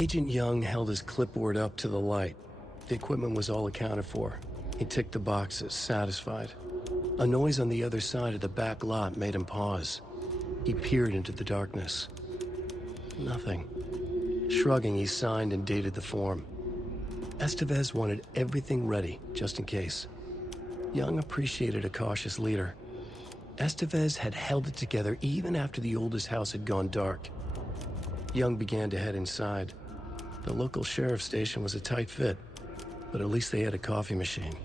Agent Young held his clipboard up to the light. The equipment was all accounted for. He ticked the boxes, satisfied. A noise on the other side of the back lot made him pause. He peered into the darkness. Nothing. Shrugging, he signed and dated the form. Estevez wanted everything ready, just in case. Young appreciated a cautious leader. Estevez had held it together even after the oldest house had gone dark. Young began to head inside. The local sheriff's station was a tight fit, but at least they had a coffee machine.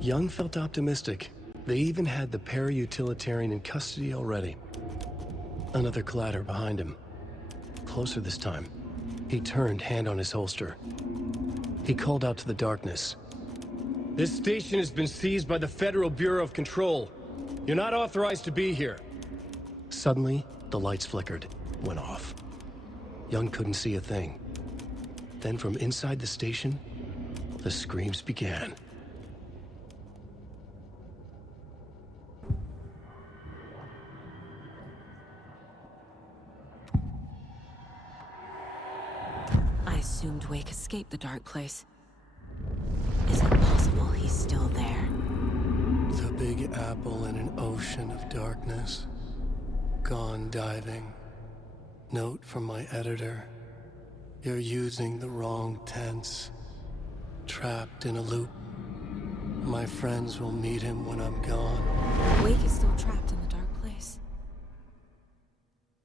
Young felt optimistic. They even had the para-utilitarian in custody already. Another clatter behind him. Closer this time. He turned, hand on his holster. He called out to the darkness. "This station has been seized by the Federal Bureau of Control. You're not authorized to be here." Suddenly, the lights flickered, went off. Young couldn't see a thing. Then from inside the station, the screams began. I assumed Wake escaped the dark place. Is it possible he's still there? The Big Apple in an ocean of darkness. Gone diving. Note from my editor. You're using the wrong tense. Trapped in a loop. My friends will meet him when I'm gone. Wake is still trapped in the dark place.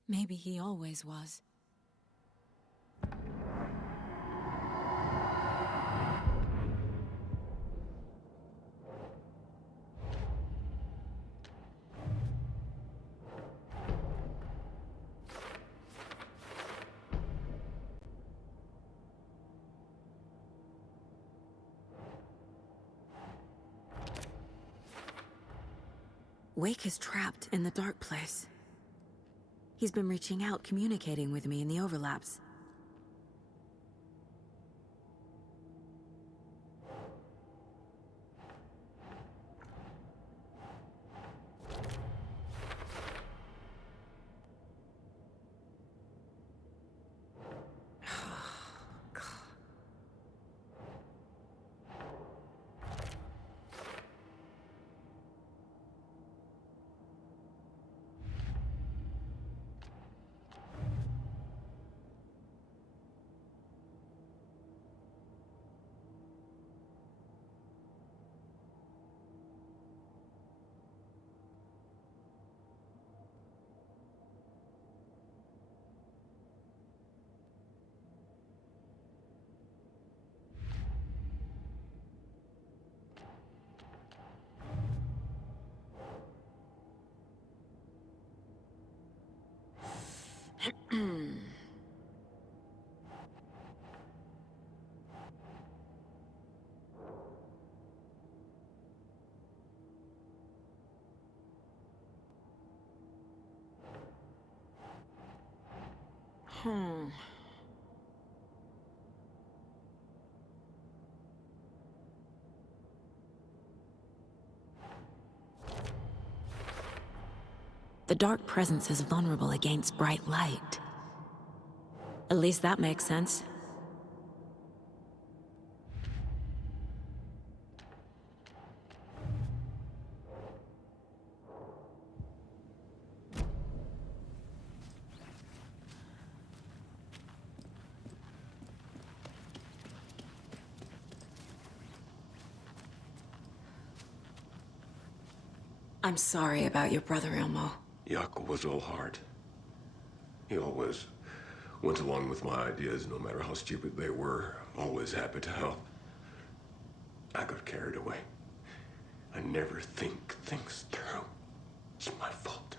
Maybe he always was. Wake is trapped in the dark place. He's been reaching out, communicating with me in the overlaps. The dark presence is vulnerable against bright light. At least that makes sense. I'm sorry about your brother, Elmo. Jakob was all heart. He always went along with my ideas, no matter how stupid they were. Always happy to help. I got carried away. I never think things through. It's my fault.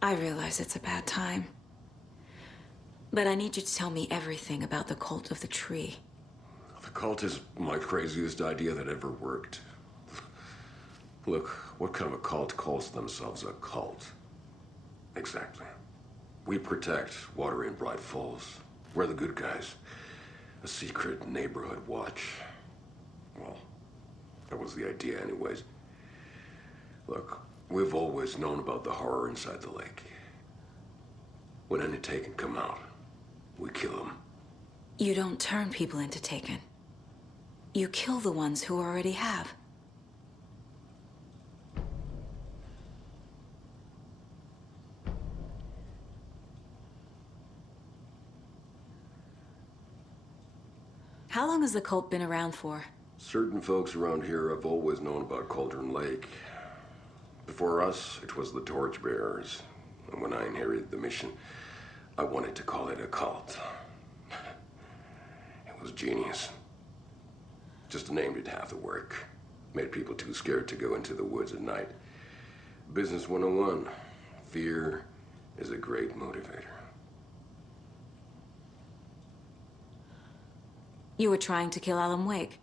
I realize it's a bad time. But I need you to tell me everything about the cult of the tree. The cult is my craziest idea that ever worked. Look, what kind of a cult calls themselves a cult? Exactly. We protect Water in Bright Falls. We're the good guys. A secret neighborhood watch. Well, that was the idea anyways. Look, we've always known about the horror inside the lake. When any Taken come out, we kill them. You don't turn people into Taken. You kill the ones who already have. How long has the cult been around for? Certain folks around here have always known about Cauldron Lake. Before us, it was the Torchbearers. And when I inherited the mission, I wanted to call it a cult. It was genius. Just a name did half the work. Made people too scared to go into the woods at night. Business 101. Fear is a great motivator. You were trying to kill Alan Wake.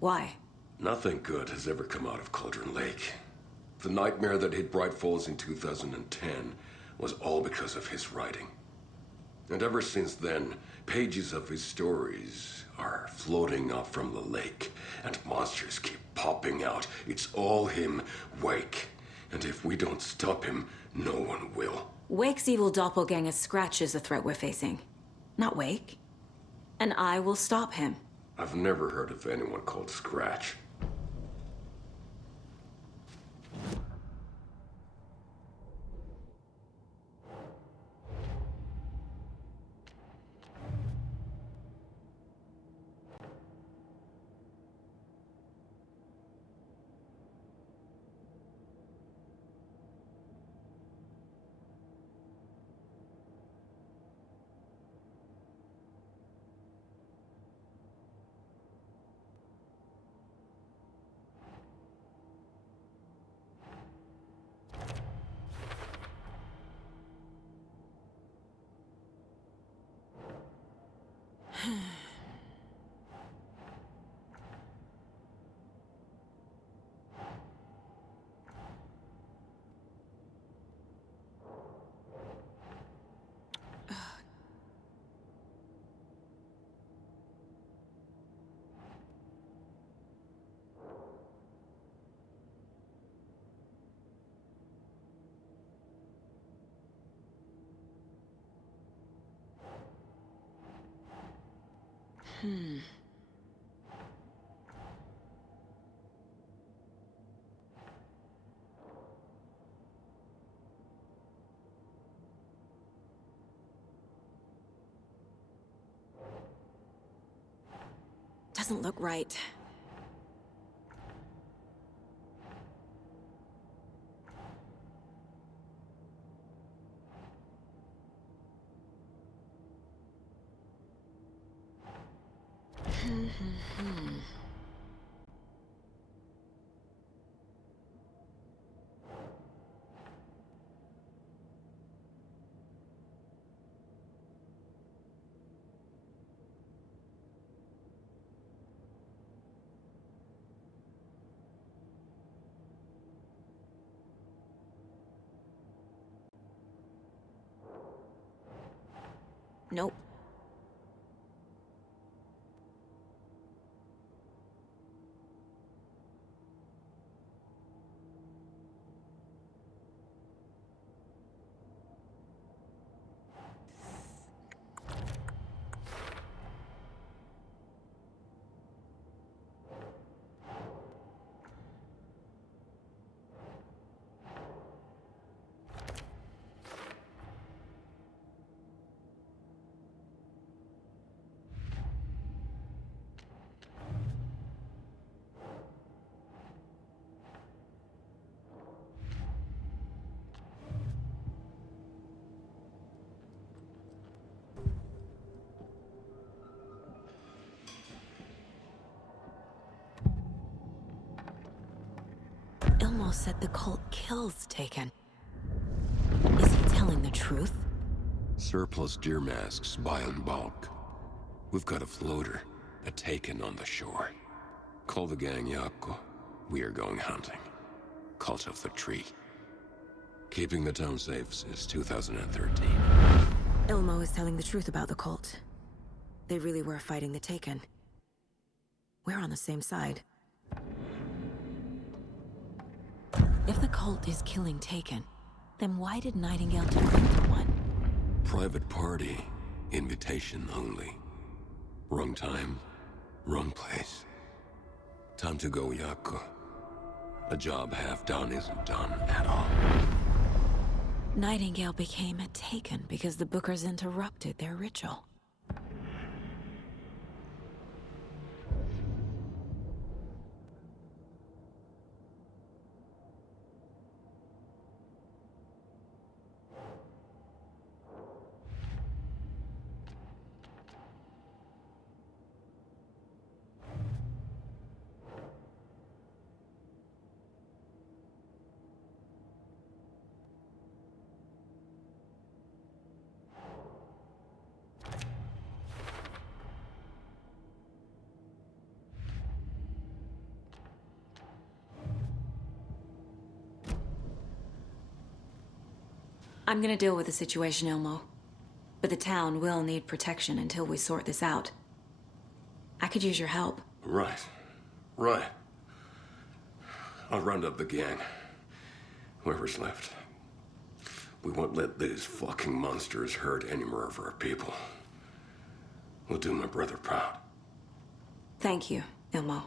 Why? Nothing good has ever come out of Cauldron Lake. The nightmare that hit Bright Falls in 2010 was all because of his writing. And ever since then, pages of his stories are floating up from the lake, and monsters keep popping out. It's all him, Wake. And if we don't stop him, no one will. Wake's evil doppelganger Scratch is the threat we're facing, not Wake. And I will stop him. I've never heard of anyone called Scratch. Doesn't look right. Nope. Ilmo said the cult kills Taken. Is he telling the truth? Surplus deer masks buy in bulk. We've got a floater, a Taken on the shore. Call the gang Yakko. We are going hunting. Cult of the Tree. Keeping the town safe since 2013. Ilmo is telling the truth about the cult. They really were fighting the Taken. We're on the same side. If the cult is killing Taken, then why did Nightingale turn into one? private party. Invitation only. Wrong time, wrong place. Time to go, Yaku. A job half done isn't done at all. Nightingale became a taken because the Bookers interrupted their ritual. I'm gonna deal with the situation, Ilmo. But the town will need protection until we sort this out. I could use your help. Right. I'll round up the gang. Whoever's left. We won't let these fucking monsters hurt any more of our people. We'll do my brother proud. Thank you, Ilmo.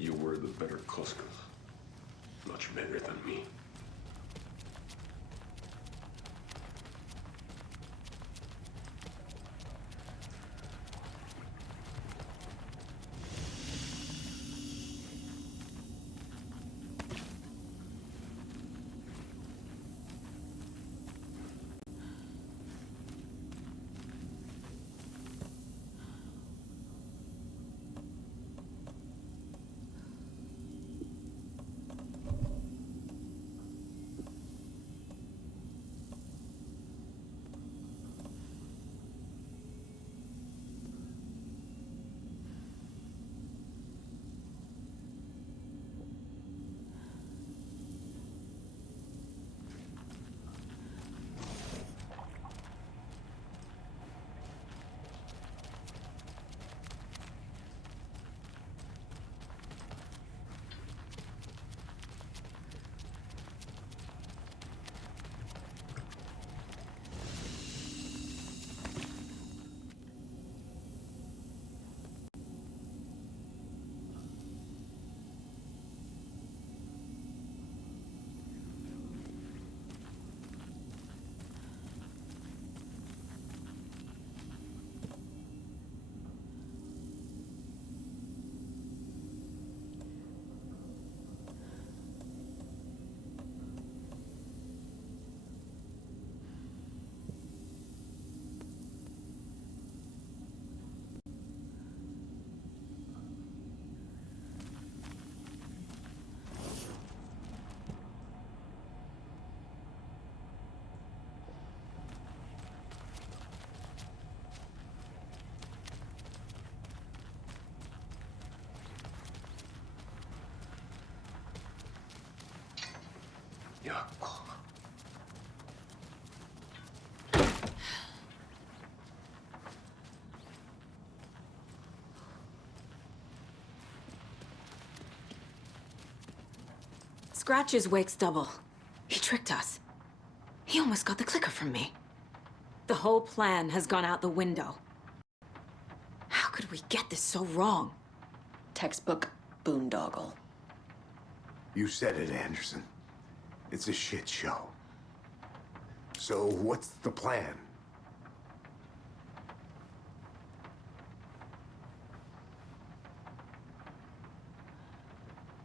You were the better Koska. Much better than me. Scratch's wakes double. He tricked us. He almost got the clicker from me. The whole plan has gone out the window. How could we get this so wrong? Textbook boondoggle. You said it, Anderson. It's a shit show. So what's the plan?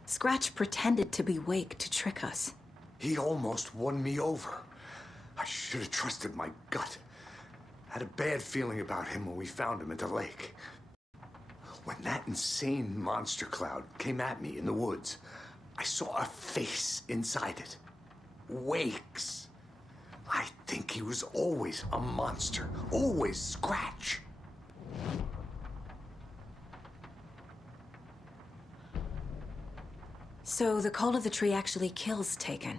Scratch pretended to be Wake to trick us. He almost won me over. I should have trusted my gut. Had a bad feeling about him when we found him at the lake. When that insane monster cloud came at me in the woods, I saw a face inside it. Wake's. I think he was always a monster. Always Scratch. So the call of the tree actually kills Taken.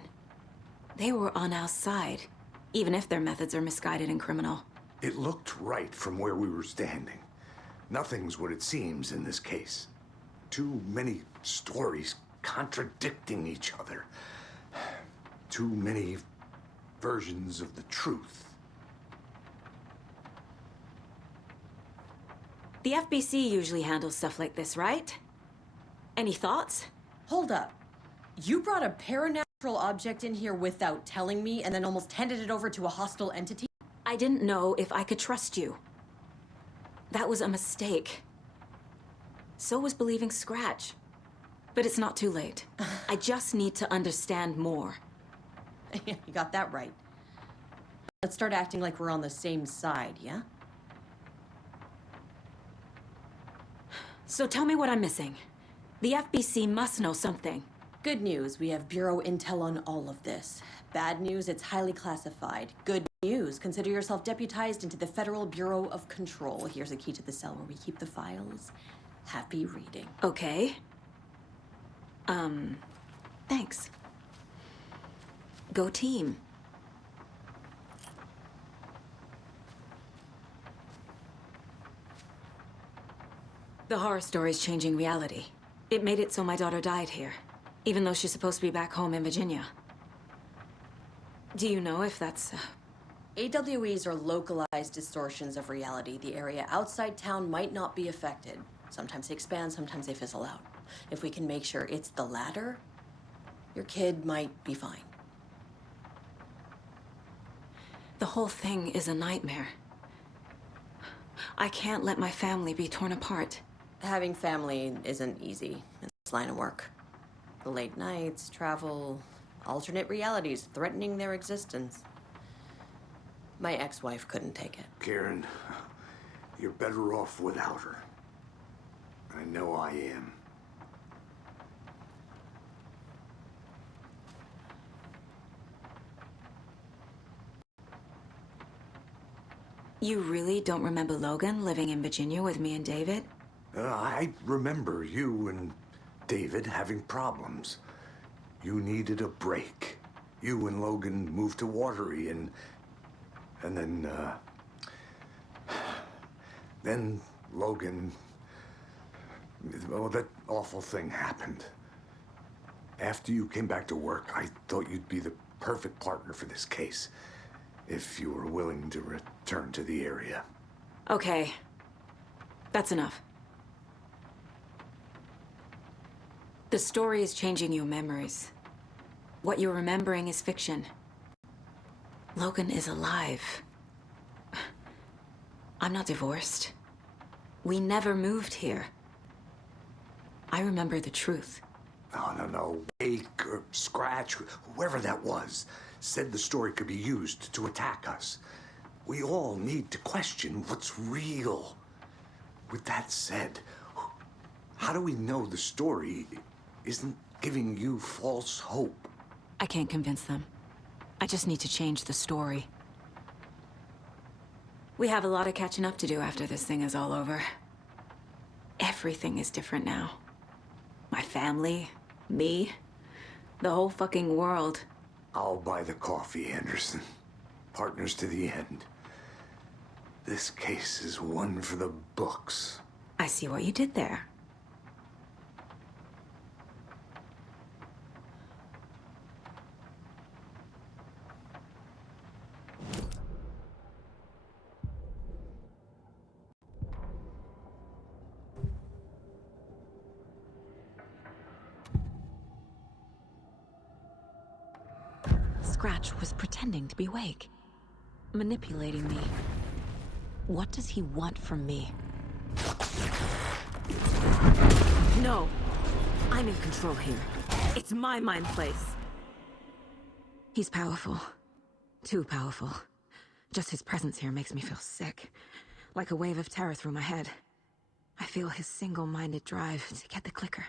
They were on our side, even if their methods are misguided and criminal. It looked right from where we were standing. Nothing's what it seems in this case. Too many stories contradicting each other. Too many versions of the truth. The FBC usually handles stuff like this, right? Any thoughts? Hold up. You brought a paranatural object in here without telling me and then almost handed it over to a hostile entity? I didn't know if I could trust you. That was a mistake. So was believing Scratch. But it's not too late. I just need to understand more. You got that right. Let's start acting like we're on the same side, yeah? So tell me what I'm missing. The FBC must know something. Good news, we have Bureau intel on all of this. Bad news, it's highly classified. Good news, consider yourself deputized into the Federal Bureau of Control. Here's a key to the cell where we keep the files. Happy reading. Okay. Thanks. Go team. The horror story's changing reality. It made it so my daughter died here, even though she's supposed to be back home in Virginia. Do you know if that's... AWEs are localized distortions of reality. The area outside town might not be affected. Sometimes they expand, sometimes they fizzle out. If we can make sure it's the latter, your kid might be fine. The whole thing is a nightmare. I can't let my family be torn apart. Having family isn't easy in this line of work. The late nights, travel, alternate realities threatening their existence. My ex-wife couldn't take it. Karen, you're better off without her. I know I am. You really don't remember Logan living in Virginia with me and David? I remember you and David having problems. You needed a break. You and Logan moved to Watery and then Logan, well, that awful thing happened. After you came back to work, I thought you'd be the perfect partner for this case, if you were willing to return to the area. Okay. That's enough. The story is changing your memories. What you're remembering is fiction. Logan is alive. I'm not divorced. We never moved here. I remember the truth. No. Wake or Scratch, whoever that was, said the story could be used to attack us. We all need to question what's real. With that said, how do we know the story isn't giving you false hope? I can't convince them. I just need to change the story. We have a lot of catching up to do after this thing is all over. Everything is different now. My family, me, the whole fucking world. I'll buy the coffee, Anderson. Partners to the end. This case is one for the books. I see what you did there. Scratch was pretending to be awake, manipulating me. What does he want from me? No! I'm in control here. It's my mind place. He's powerful. Too powerful. Just his presence here makes me feel sick. Like a wave of terror through my head. I feel his single-minded drive to get the clicker.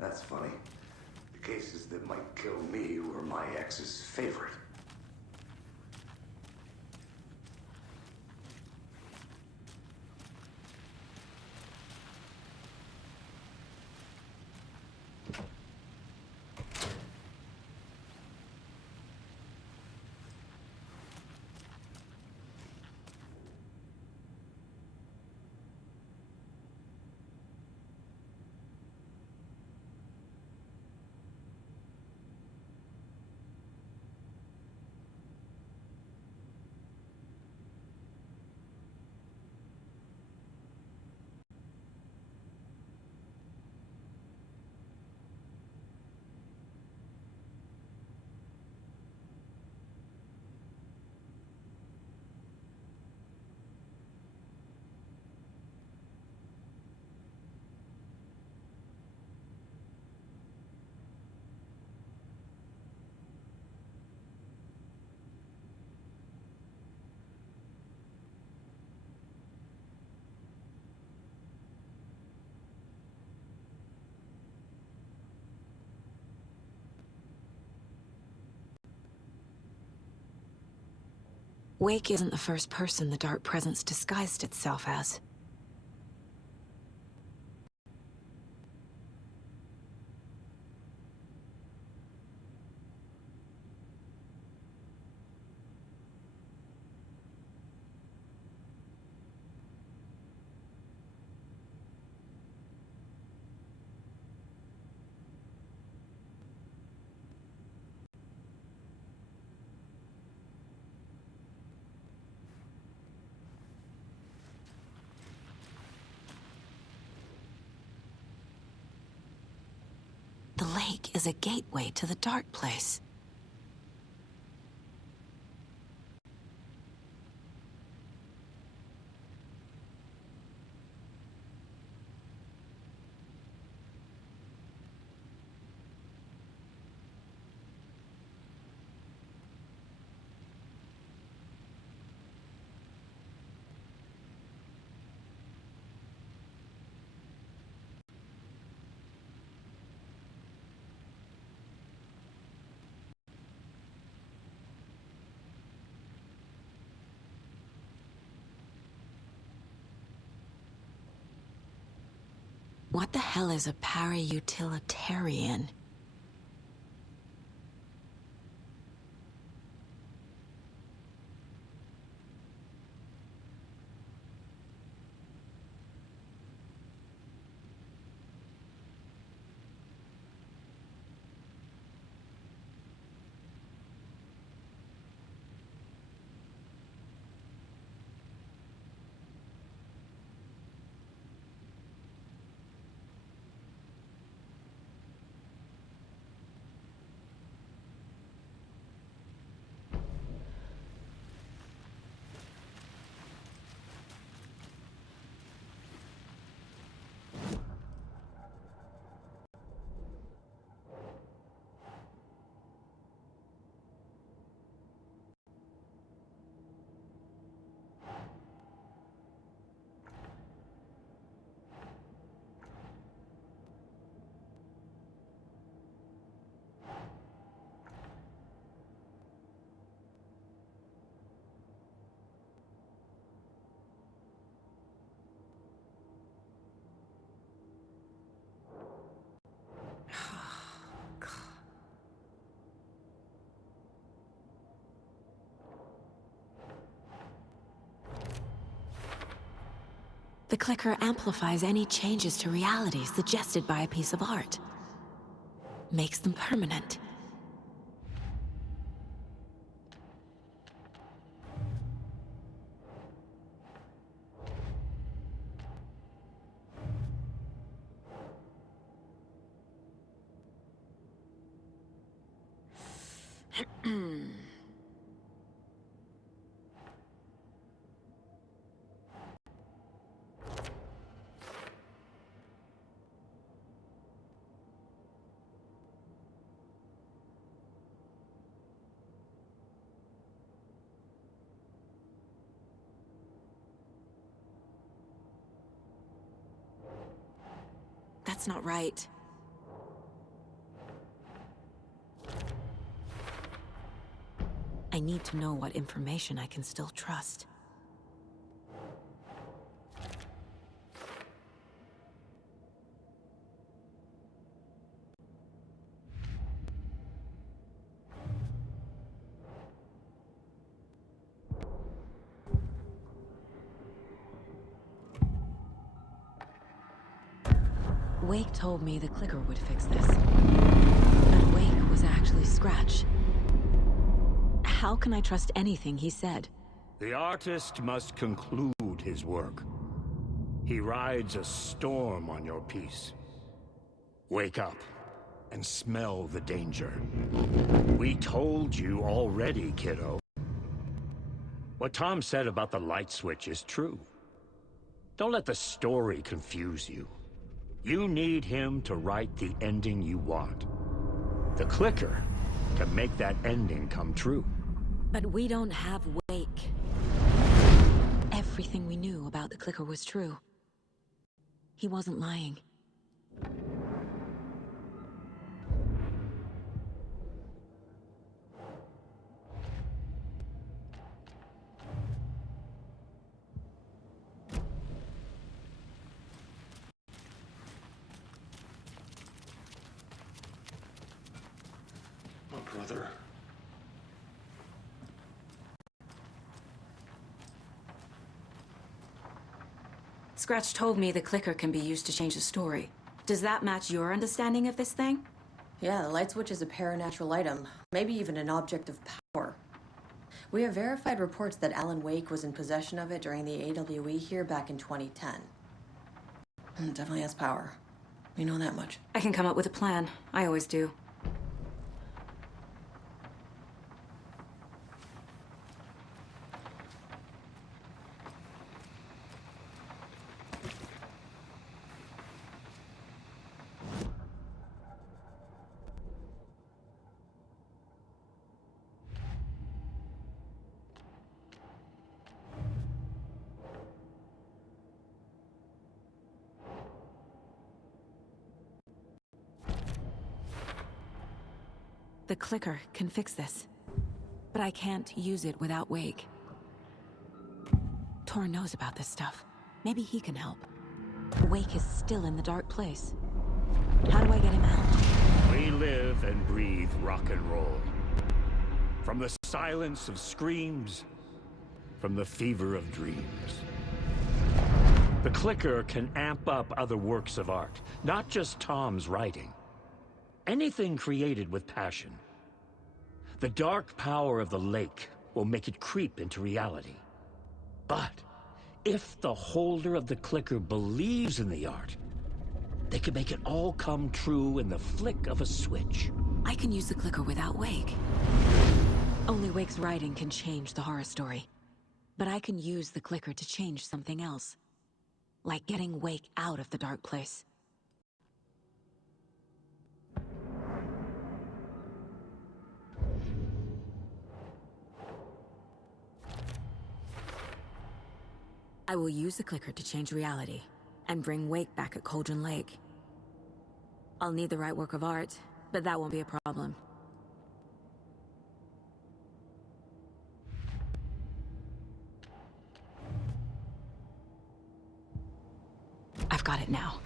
That's funny. The cases that might kill me were my ex's favorite. Wake isn't the first person the dark presence disguised itself as. The lake is a gateway to the dark place. What the hell is a para-utilitarian? The clicker amplifies any changes to reality suggested by a piece of art. Makes them permanent. That's not right. I need to know what information I can still trust. Wake told me the clicker would fix this. But Wake was actually Scratch. How can I trust anything he said? The artist must conclude his work. He rides a storm on your piece. Wake up and smell the danger. We told you already, kiddo. What Tom said about the light switch is true. Don't let the story confuse you. You need him to write the ending you want. The clicker can make that ending come true. But we don't have Wake. Everything we knew about the clicker was true. He wasn't lying. My brother. Scratch told me the clicker can be used to change the story. Does that match your understanding of this thing? Yeah, the light switch is a paranatural item, maybe even an object of power. We have verified reports that Alan Wake was in possession of it during the AWE here back in 2010. It definitely has power. We know that much. I can come up with a plan. I always do. The clicker can fix this, but I can't use it without Wake. Tor knows about this stuff. Maybe he can help. Wake is still in the dark place. How do I get him out? We live and breathe rock and roll. From the silence of screams, from the fever of dreams. The clicker can amp up other works of art, not just Tom's writing. Anything created with passion. The dark power of the lake will make it creep into reality. But if the holder of the clicker believes in the art, they can make it all come true in the flick of a switch. I can use the clicker without Wake. Only Wake's writing can change the horror story. But I can use the clicker to change something else. Like getting Wake out of the dark place. I will use the clicker to change reality, and bring Wake back at Cauldron Lake. I'll need the right work of art, but that won't be a problem. I've got it now.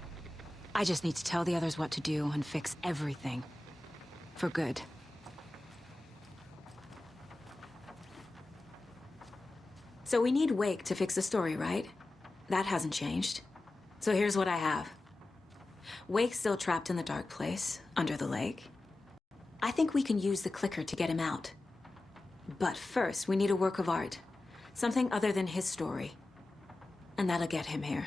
I just need to tell the others what to do and fix everything. For good. So we need Wake to fix the story, right? That hasn't changed. So here's what I have. Wake's still trapped in the dark place, under the lake. I think we can use the clicker to get him out. But first, we need a work of art. Something other than his story. And that'll get him here.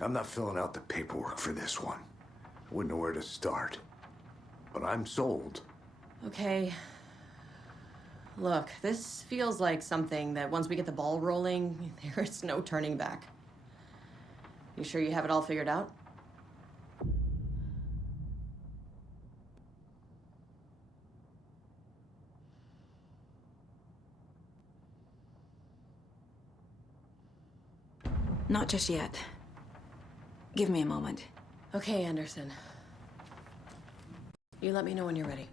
I'm not filling out the paperwork for this one. I wouldn't know where to start. But I'm sold. Okay. Look, this feels like something that once we get the ball rolling, there is no turning back. You sure you have it all figured out? Not just yet. Give me a moment. Okay, Anderson. You let me know when you're ready.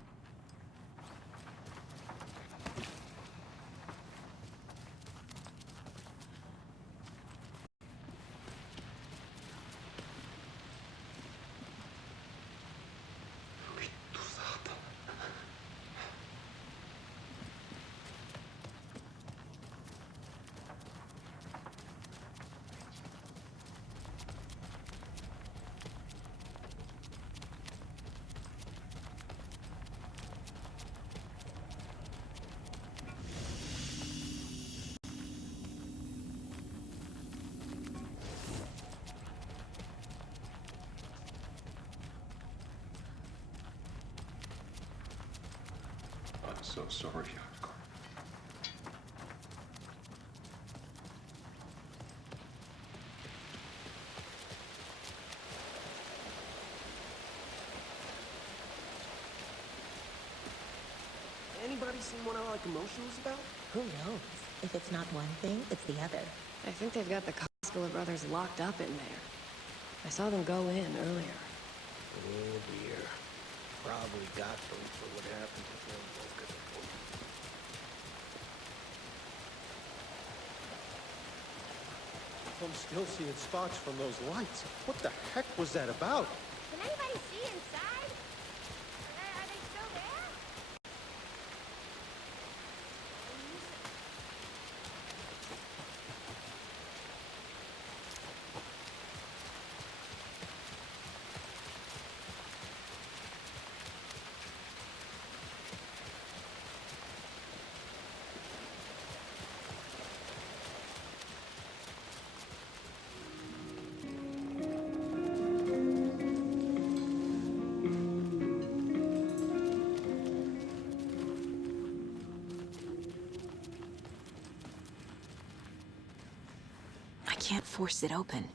I'm so sorry. Anybody seen what I like emotions about? Who knows? If it's not one thing, it's the other. I think they've got the Koskela brothers locked up in there. I saw them go in earlier. Oh dear. Probably got them for what happened to them. I'm still seeing sparks from those lights. What the heck was that about? Can anybody see inside? Are they still there? I can't force it open.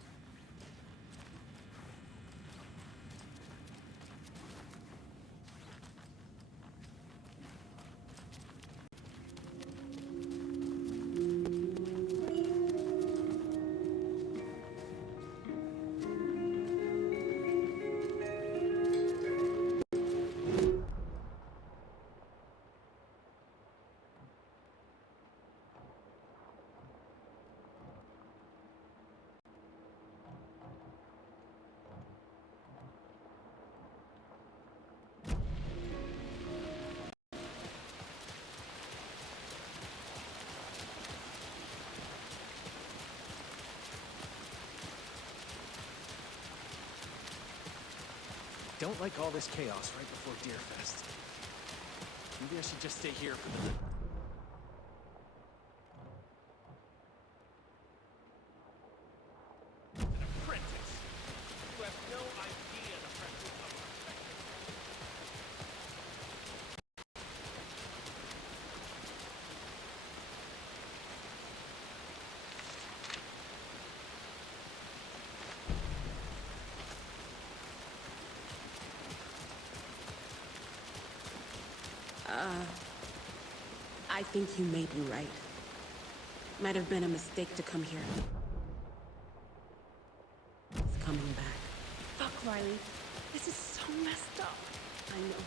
Don't like all this chaos right before Deerfest. Maybe I should just stay here for the... An apprentice! You have no idea the pressure of I think you may be right. Might have been a mistake to come here. It's coming back. Fuck, Riley. This is so messed up. I know.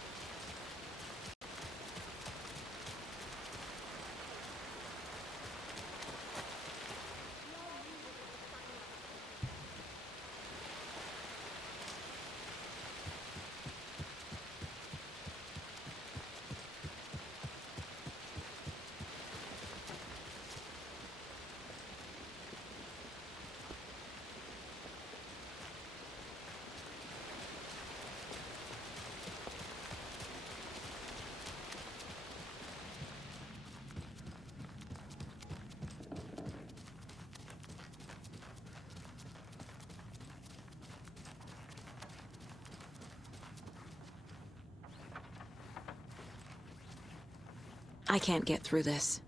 I can't get through this.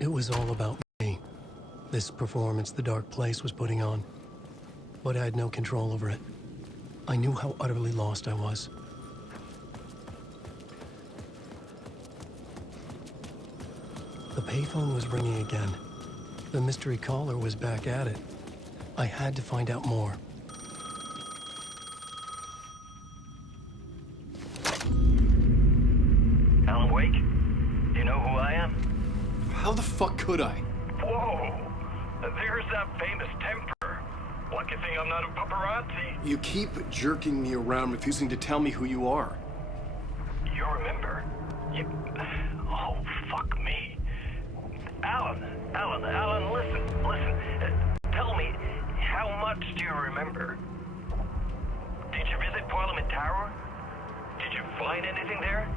It was all about me. This performance the dark place was putting on. But I had no control over it. I knew how utterly lost I was. The payphone was ringing again. The mystery caller was back at it. I had to find out more. Alan Wake? Do you know who I am? How the fuck could I? Whoa! There's that famous temper. Lucky thing I'm not a paparazzi. You keep jerking me around, refusing to tell me who you are. You remember? You... Oh, fuck me. Alan, listen. Tell me, how much do you remember? Did you visit Parliament Tower? Did you find anything there?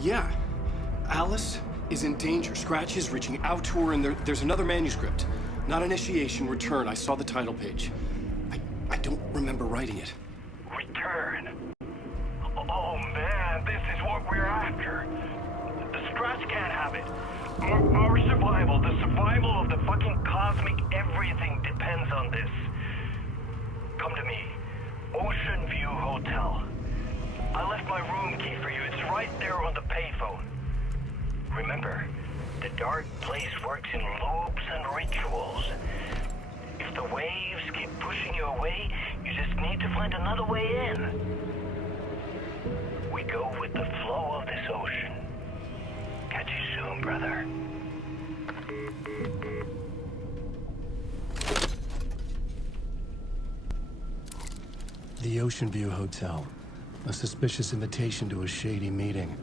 Yeah. Alice is in danger. Scratch is reaching out to her, and there's another manuscript. Not initiation, return. I saw the title page. I don't remember writing it. Return? Oh man, this is what we're after. The Scratch can't have it. Our survival, the survival of the fucking cosmic everything depends on this. Come to me. Ocean View Hotel. I left my room key for you. It's right there on the payphone. Remember, the dark place works in loops and rituals. If the waves keep pushing you away, you just need to find another way in. We go with the flow of this ocean. Catch you soon, brother. The Ocean View Hotel. A suspicious invitation to a shady meeting.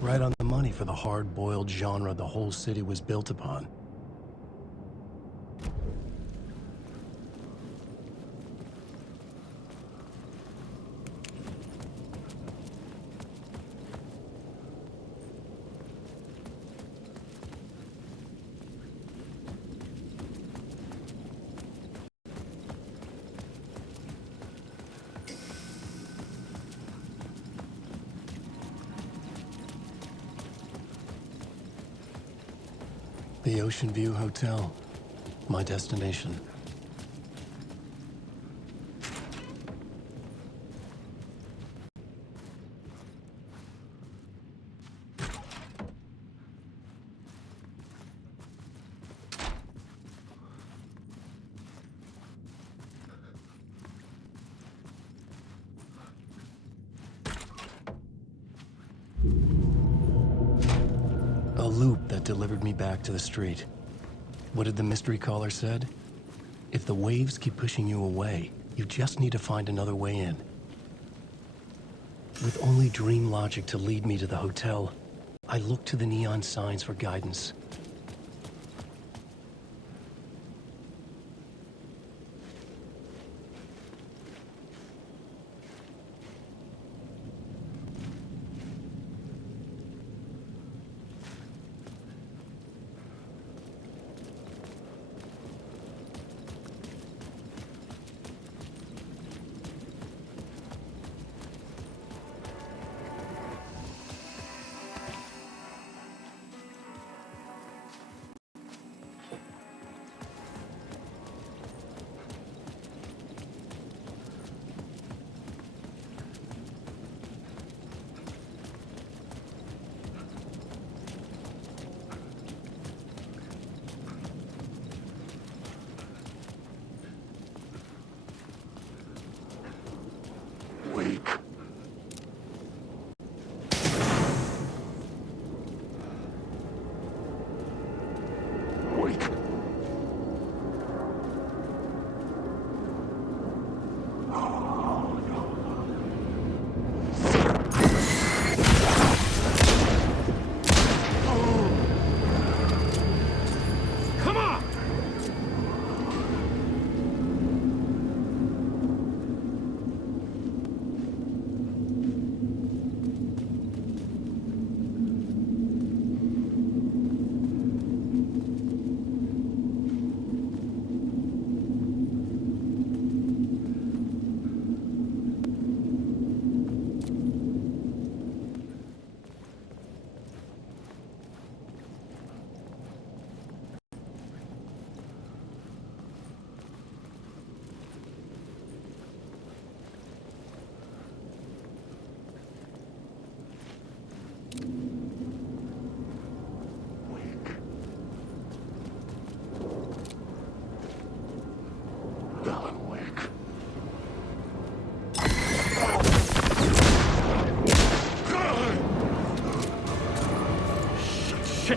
Right on the money for the hard-boiled genre the whole city was built upon. The Ocean View Hotel. My destination. A loop that delivered me back to the street. What did the mystery caller said? If the waves keep pushing you away, you just need to find another way in. With only dream logic to lead me to the hotel, I looked to the neon signs for guidance.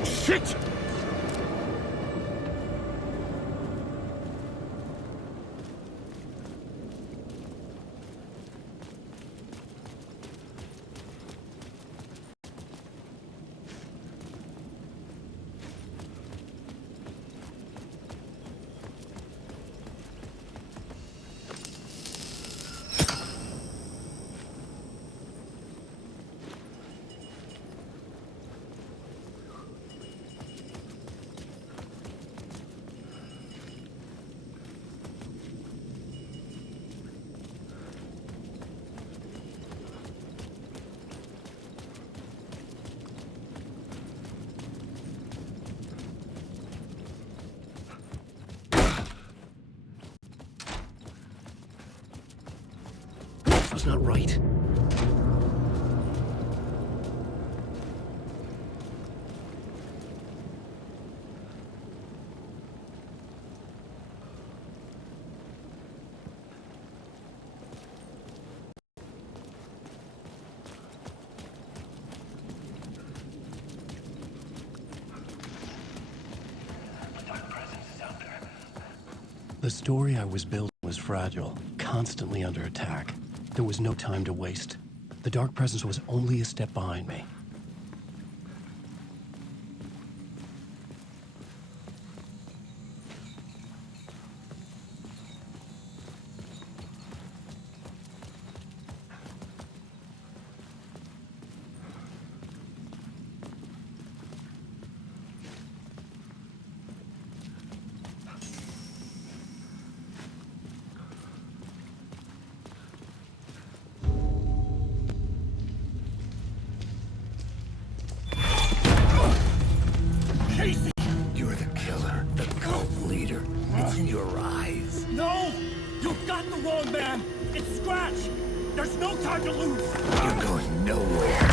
Shit! Was not right. The story I was building was fragile, constantly under attack. There was no time to waste. The dark presence was only a step behind me. You're the killer, the cult leader. It's in your eyes. No! You've got the wrong man! It's Scratch! There's no time to lose! You're going nowhere.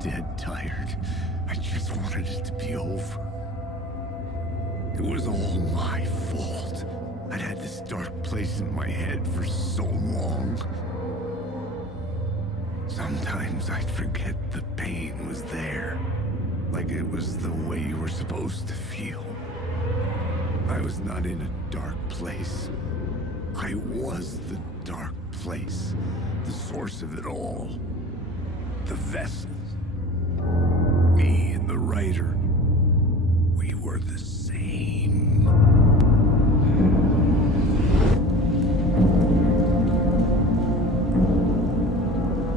Dead tired. I just wanted it to be over. It was all my fault. I'd had this dark place in my head for so long. Sometimes I'd forget the pain was there. Like it was the way you were supposed to feel. I was not in a dark place. I was the dark place. The source of it all. The vessel. Me and the writer, we were the same.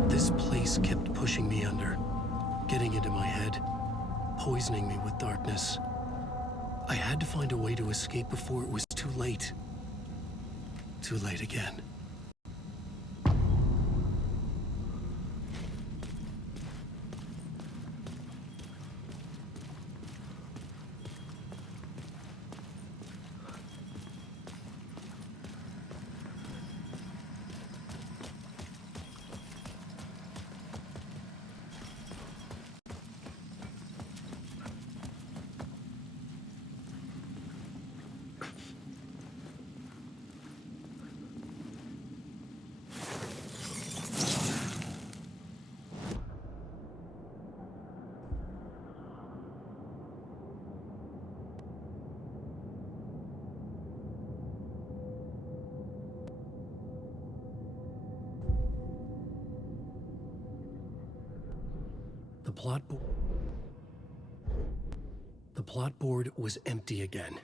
This place kept pushing me under, getting into my head, poisoning me with darkness. I had to find a way to escape before it was too late. Too late again. The plot board was empty again.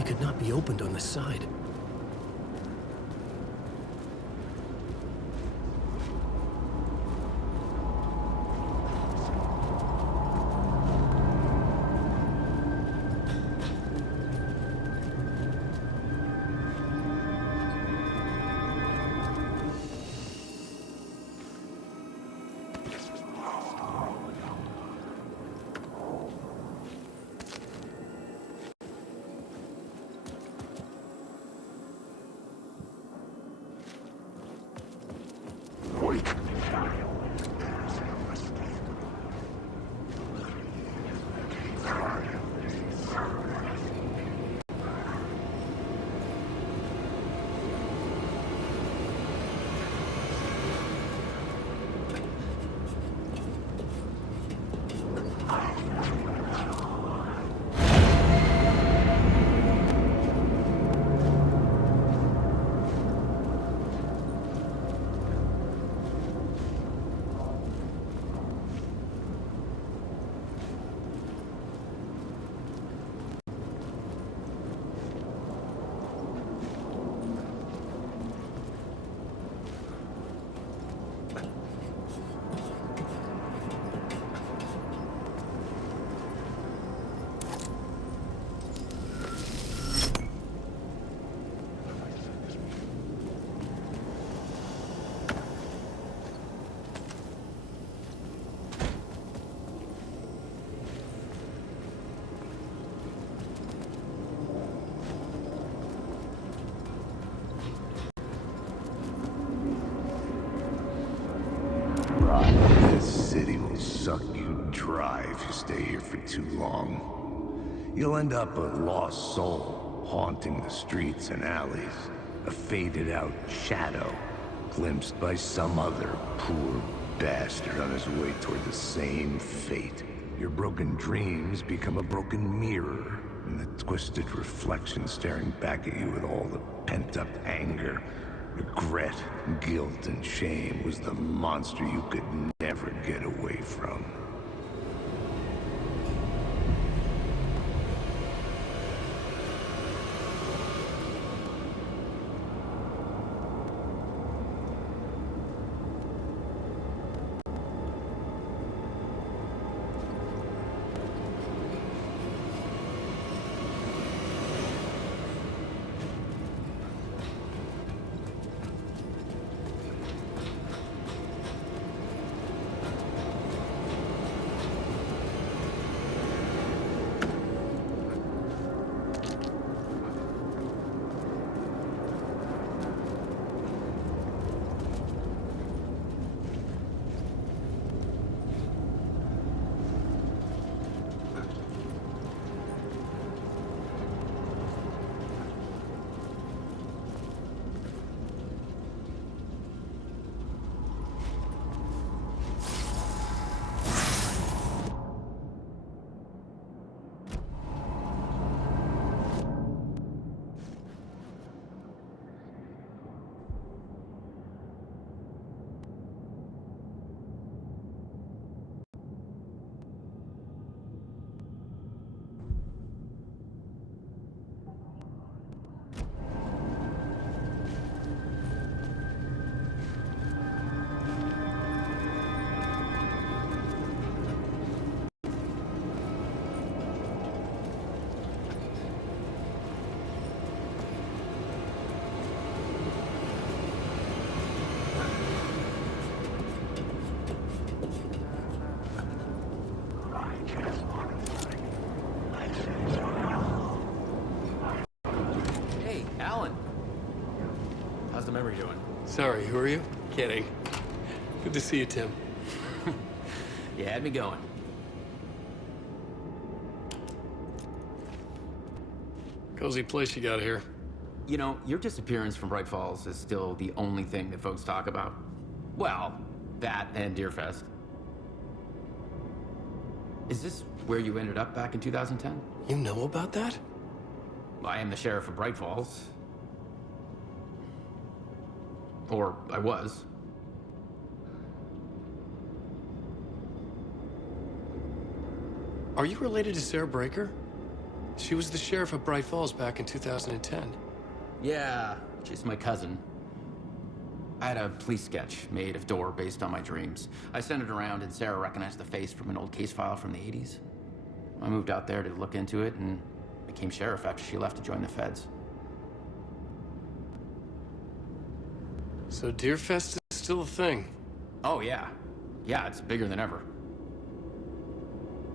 It could not be opened on the side. This city will suck you dry if you stay here for too long. You'll end up a lost soul, haunting the streets and alleys. A faded-out shadow, glimpsed by some other poor bastard on his way toward the same fate. Your broken dreams become a broken mirror, and the twisted reflection staring back at you with all the pent-up anger, regret, guilt, and shame was the monster you could never get away from. How's the memory doing? Sorry, who are you? Kidding. Good to see you, Tim. You had me going. Cozy place you got here. You know, your disappearance from Bright Falls is still the only thing that folks talk about. Well, that and Deerfest. Is this where you ended up back in 2010? You know about that? I am the sheriff of Bright Falls. Or I was. Are you related to Sarah Breaker? She was the sheriff of Bright Falls back in 2010. Yeah, she's my cousin. I had a police sketch made of Dor based on my dreams. I sent it around and Sarah recognized the face from an old case file from the 80s. I moved out there to look into it and became sheriff after she left to join the feds. So Deerfest is still a thing? Oh, yeah. Yeah, it's bigger than ever.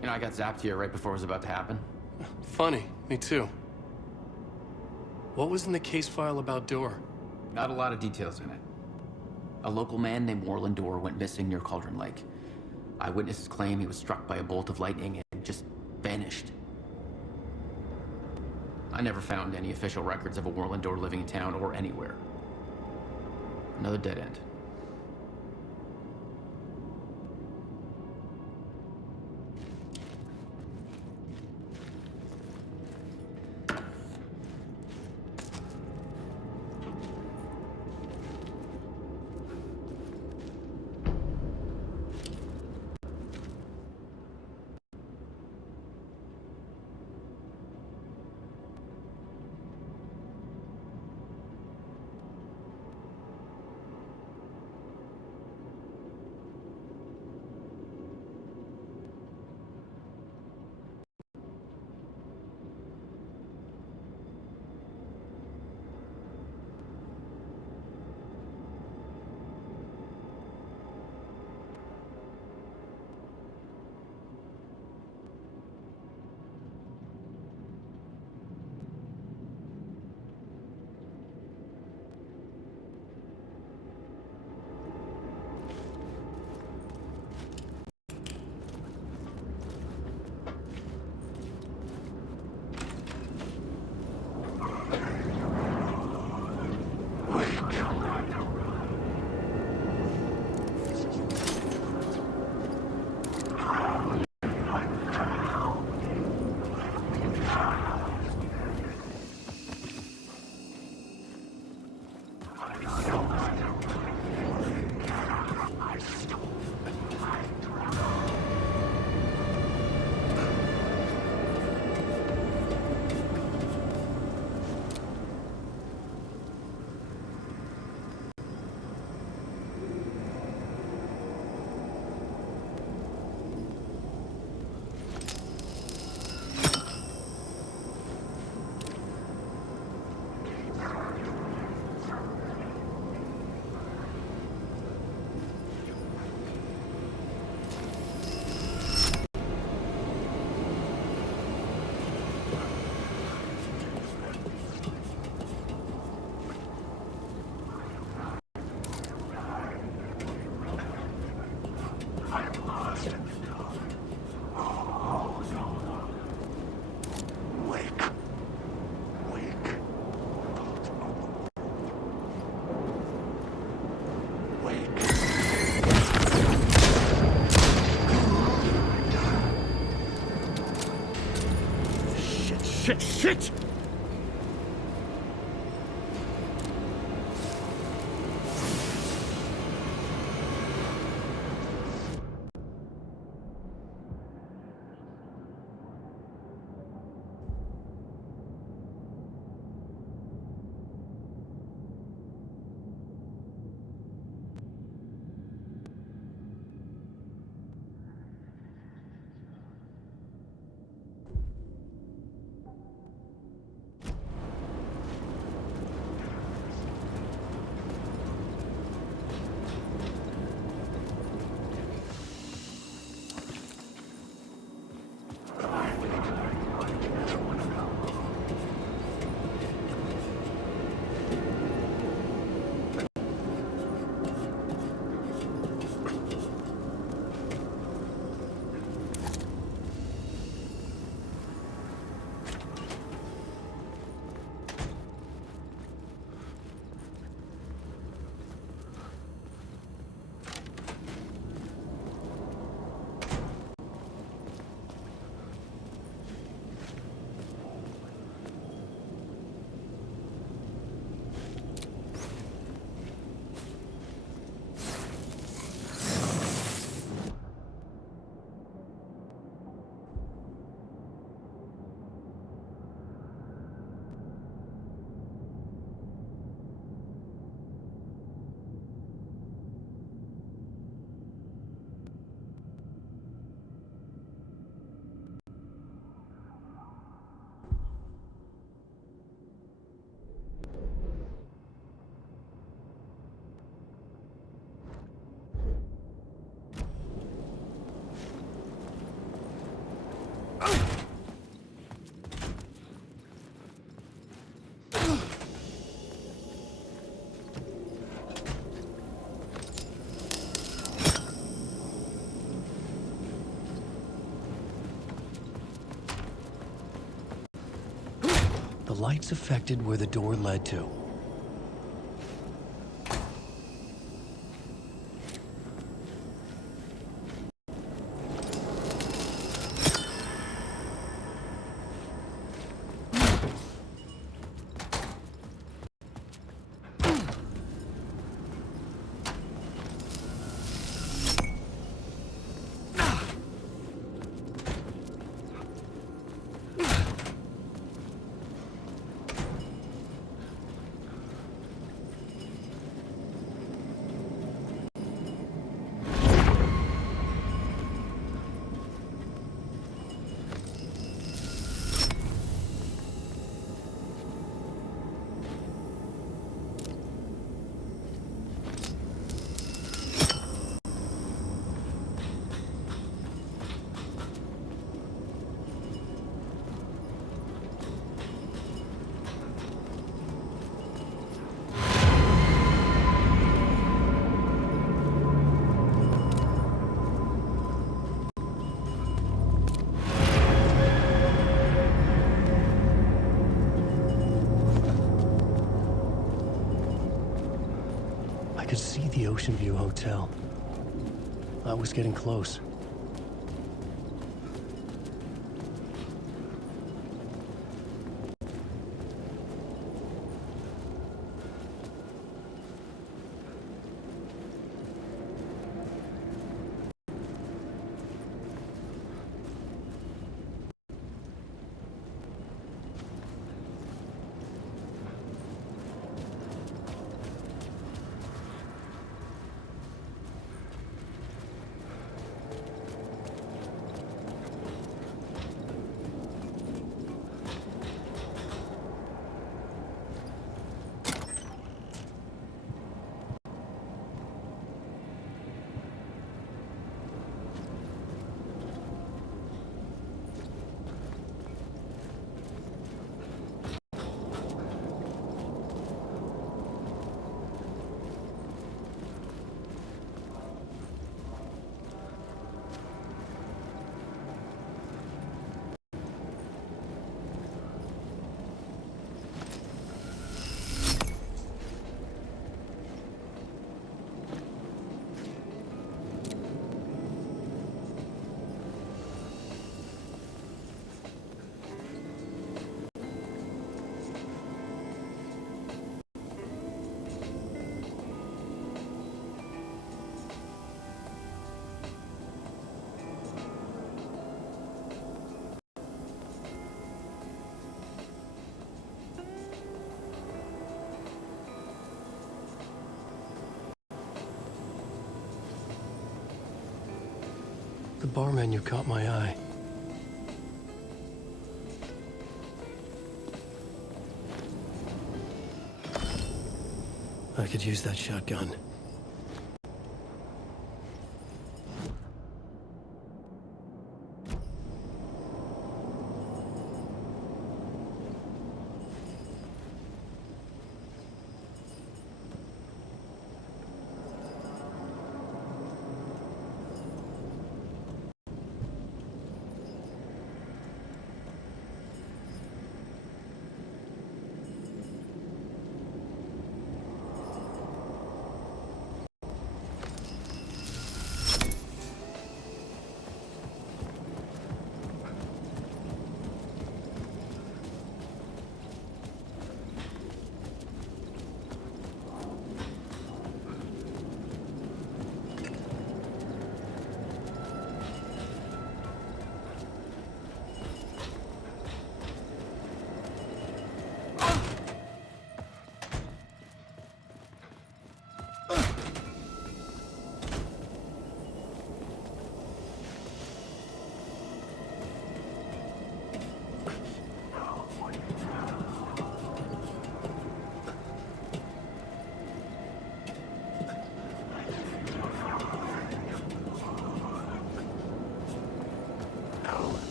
You know, I got zapped here right before it was about to happen. Funny, me too. What was in the case file about Dor? Not a lot of details in it. A local man named Warland Dor went missing near Cauldron Lake. Eyewitnesses claim he was struck by a bolt of lightning and just vanished. I never found any official records of a Warland Dor living in town or anywhere. Another dead end. Shit! The lights affected where the door led to. I could see the Ocean View Hotel. I was getting close. The bar menu caught my eye. I could use that shotgun.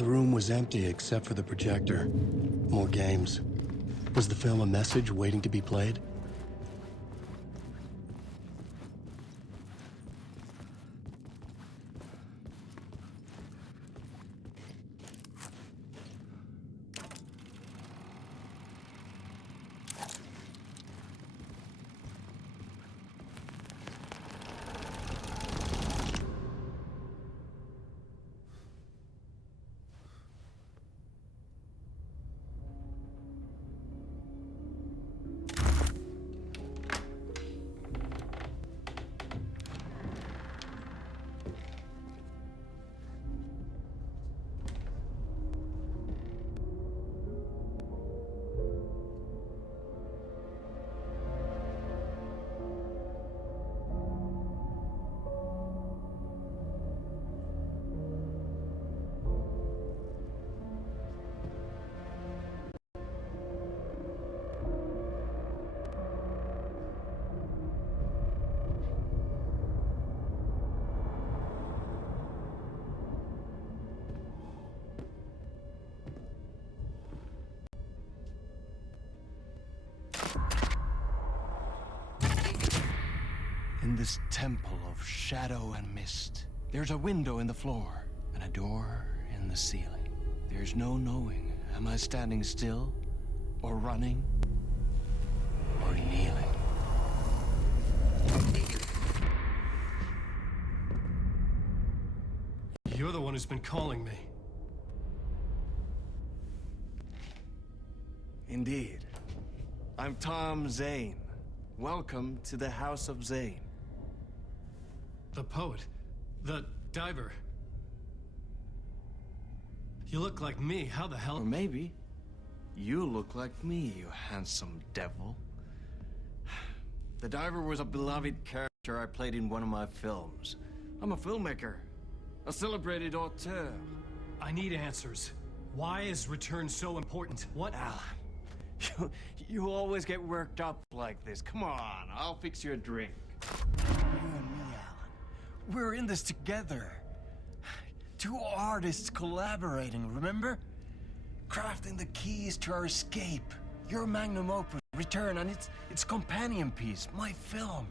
The room was empty except for the projector. More games. Was the film a message waiting to be played? In this temple of shadow and mist, there's a window in the floor and a door in the ceiling. There's no knowing, am I standing still, or running, or kneeling? You're the one who's been calling me. Indeed. I'm Tom Zane. Welcome to the House of Zane. The poet. The diver. You look like me. How the hell? Or maybe you look like me, you handsome devil. The diver was a beloved character I played in one of my films. I'm a filmmaker, a celebrated auteur. I need answers. Why is Return so important? What? Alan, you always get worked up like this. Come on, I'll fix you a drink. You and me, Alan. We're in this together. Two artists collaborating, remember? Crafting the keys to our escape. Your magnum opus, Return, and its companion piece, my film.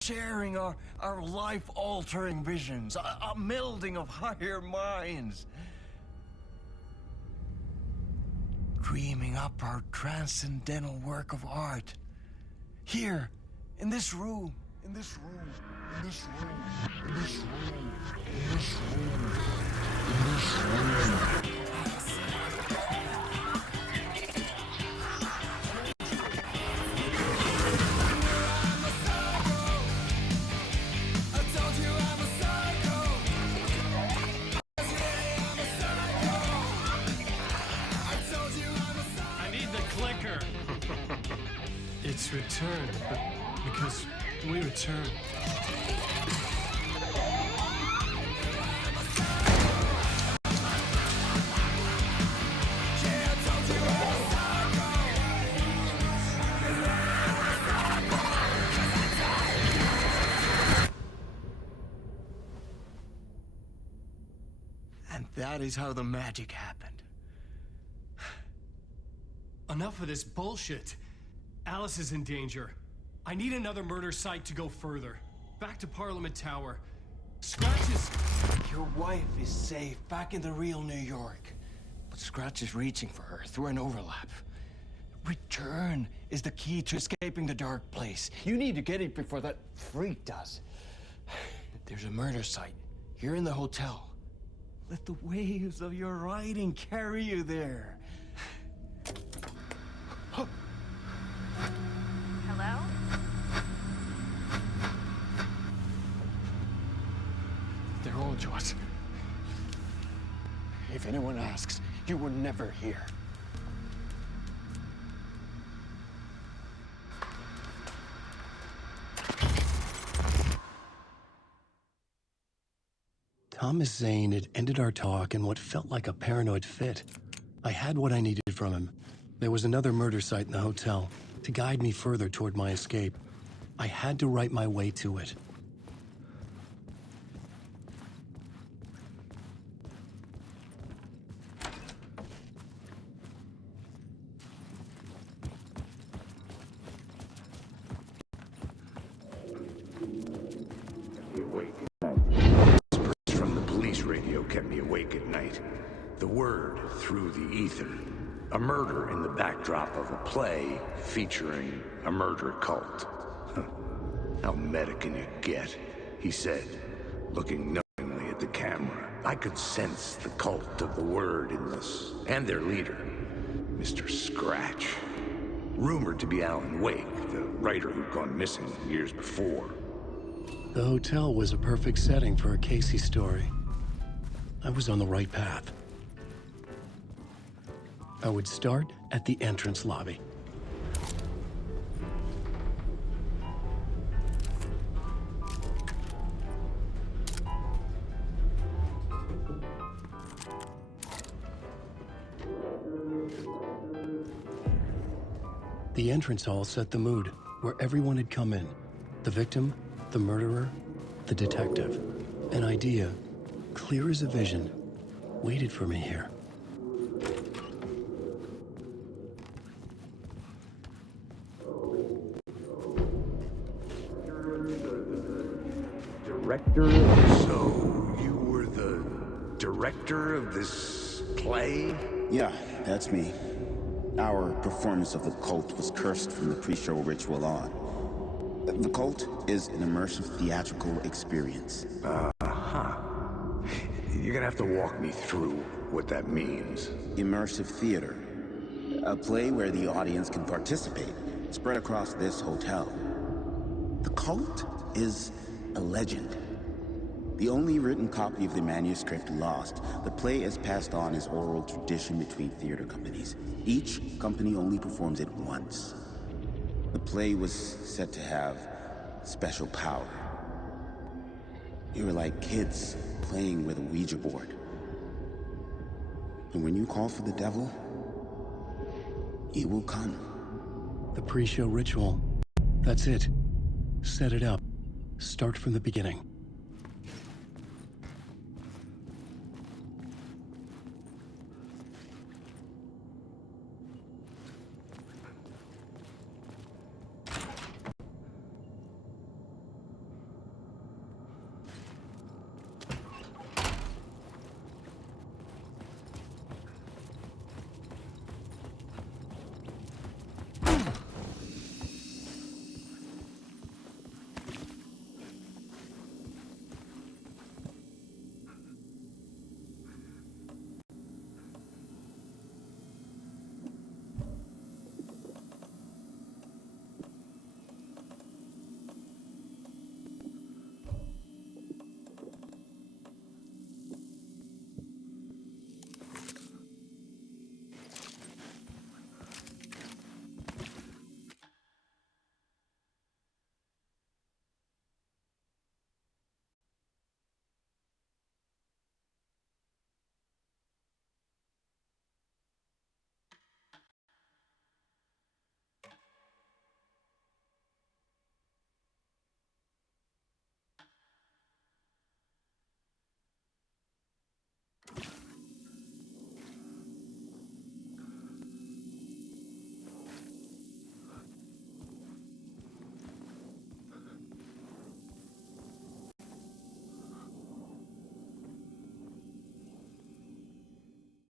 Sharing our life-altering visions, a melding of higher minds. Dreaming up our transcendental work of art. Here, in this room, in this room, in this room, in this room, in this room, in this room. It's Return, but because we return. And that is how the magic happened. Enough of this bullshit. Alice is in danger. I need another murder site to go further. Back to Parliament Tower. Scratch is... Your wife is safe, back in the real New York. But Scratch is reaching for her through an overlap. Return is the key to escaping the dark place. You need to get it before that freak does. There's a murder site here in the hotel. Let the waves of your writing carry you there. Hello? They're all to us. If anyone asks, you were never here. Thomas Zane had ended our talk in what felt like a paranoid fit. I had what I needed from him. There was another murder site in the hotel to guide me further toward my escape. I had to write my way to it. news radio kept me awake at night. The word through the ether. A murder in the backdrop of a play featuring a murder cult. Huh. How meta can you get? He said, looking knowingly at the camera. I could sense the cult of the word in this, and their leader, Mr. Scratch. Rumored to be Alan Wake, the writer who'd gone missing years before. The hotel was a perfect setting for a Casey story. I was on the right path. I would start at the entrance lobby. The entrance hall set the mood, where everyone had come in. The victim, the murderer, the detective. An idea, clear as a vision, waited for me here. Director? So, you were the director of this play? Yeah, that's me. Our performance of the cult was cursed from the pre-show ritual on. The cult is an immersive theatrical experience. Uh-huh. You're gonna have to walk me through what that means. Immersive theater. A play where the audience can participate, spread across this hotel. The cult is a legend. The only written copy of the manuscript lost, the play is passed on as oral tradition between theater companies. Each company only performs it once. The play was said to have special power. You were like kids playing with a Ouija board. And when you call for the devil, he will come. The pre-show ritual. That's it. Set it up. Start from the beginning.